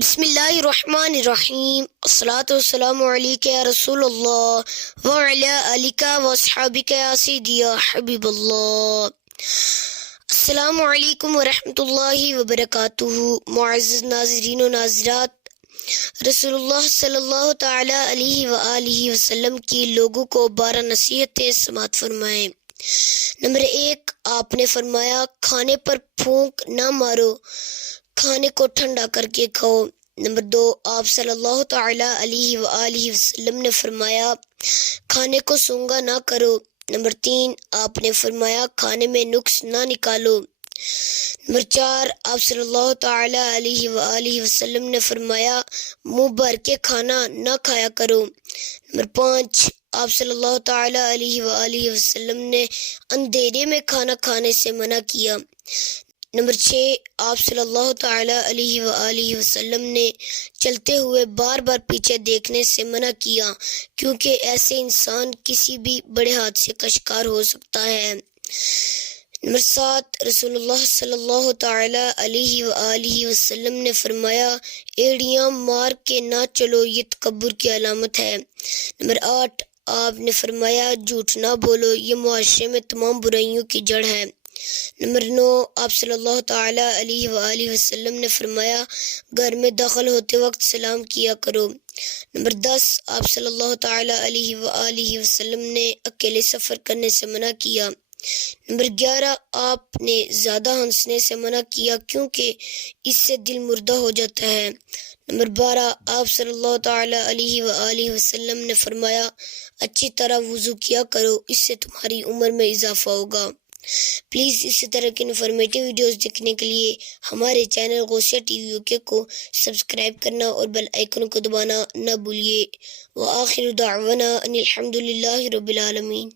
بسم اللہ الرحمن الرحیم، الصلاۃ والسلام علیک یا رسول اللہ وعلی آلک واصحابک یا سیدی یا حبیب اللہ۔ السلام علیکم ورحمۃ اللہ وبرکاتہ۔ معزز ناظرین و ناظرات، رسول اللہ صلی اللہ تعالی علیہ وآلہ وسلم کی لوگوں کو 12 نصیحتیں سماعت فرمائیں۔ نمبر 1، آپ نے فرمایا کھانے پر پھونک نہ مارو، کھانے کو ٹھنڈا کر کے کھاؤ۔ نمبر 2، آپ صلی اللہ تعالی علیہ وآلہ وسلم نے فرمایا کھانے کو سونگا نہ کرو۔ نمبر 3، آپ نے فرمایا کھانے میں نقص نہ نکالو۔ نمبر 4، آپ صلی اللہ تعالی علیہ وآلہ وسلم نے فرمایا منہ بھر کے کھانا نہ کھایا کرو۔ نمبر 5، آپ صلی اللہ تعالی علیہ وآلہ وسلم نے اندھیرے میں کھانا کھانے سے منع کیا۔ نمبر 6، آپ صلی اللہ تعالی علیہ وآلہ وسلم نے چلتے ہوئے بار بار پیچھے دیکھنے سے منع کیا، کیونکہ ایسے انسان کسی بھی بڑے حادثے کا شکار ہو سکتا ہے۔ نمبر 7، رسول اللہ صلی اللہ تعالی علیہ وآلہ وسلم نے فرمایا ایڑیاں مار کے نہ چلو، یہ تکبر کی علامت ہے۔ نمبر 8، آپ نے فرمایا جھوٹ نہ بولو، یہ معاشرے میں تمام برائیوں کی جڑ ہے۔ نمبر 9، آپ صلی اللہ تعالی علیہ وآلہ وسلم نے فرمایا گھر میں داخل ہوتے وقت سلام کیا کرو۔ نمبر 10، آپ صلی اللہ تعالی علیہ وآلہ وسلم نے اکیلے سفر کرنے سے منع کیا۔ نمبر 11، آپ نے زیادہ ہنسنے سے منع کیا، کیونکہ اس سے دل مردہ ہو جاتا ہے۔ نمبر 12، آپ صلی اللہ تعالی علیہ وآلہ وسلم نے فرمایا اچھی طرح وضو کیا کرو، اس سے تمہاری عمر میں اضافہ ہوگا۔ پلیز اسی طرح کی انفارمیٹیو ویڈیوز دیکھنے کے لیے ہمارے چینل غوثیہ ٹی وی UK کو سبسکرائب کرنا اور بیل آئیکن کو دبانا نہ بھولیے۔ وآخر دعوانا ان الحمد للہ رب العالمین۔